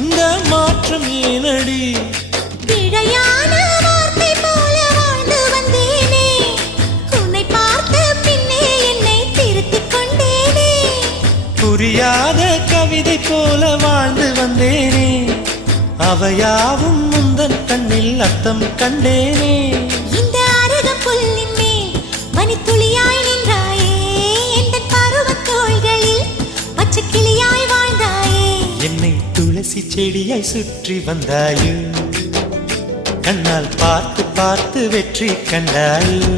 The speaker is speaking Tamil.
இந்த மாற்றம் ஏனடி? பிழையான வார்த்தை போல வாழ்ந்து வந்தேனே, உன்னை பார்த்த பின்னே என்னை திருத்திக் கொண்டேனே. புரியாத கவிதை போல வாழ்ந்து வந்தேனே, அவையாவும் முந்தன் கண்ணில் அர்த்தம் கண்டேனே. இந்த அருகம் புல்லின் மேல் மணித்துளியாய் நின்றாயே, எந்த பருவத் தோள்களில் பச்சை கிளியாய் வாழ்ந்தாயே. என்னை துளசி செடியாய் சுற்றி வந்தாயோ, கண்ணால் பார்த்து பார்த்து வெற்றி கண்டாயோ.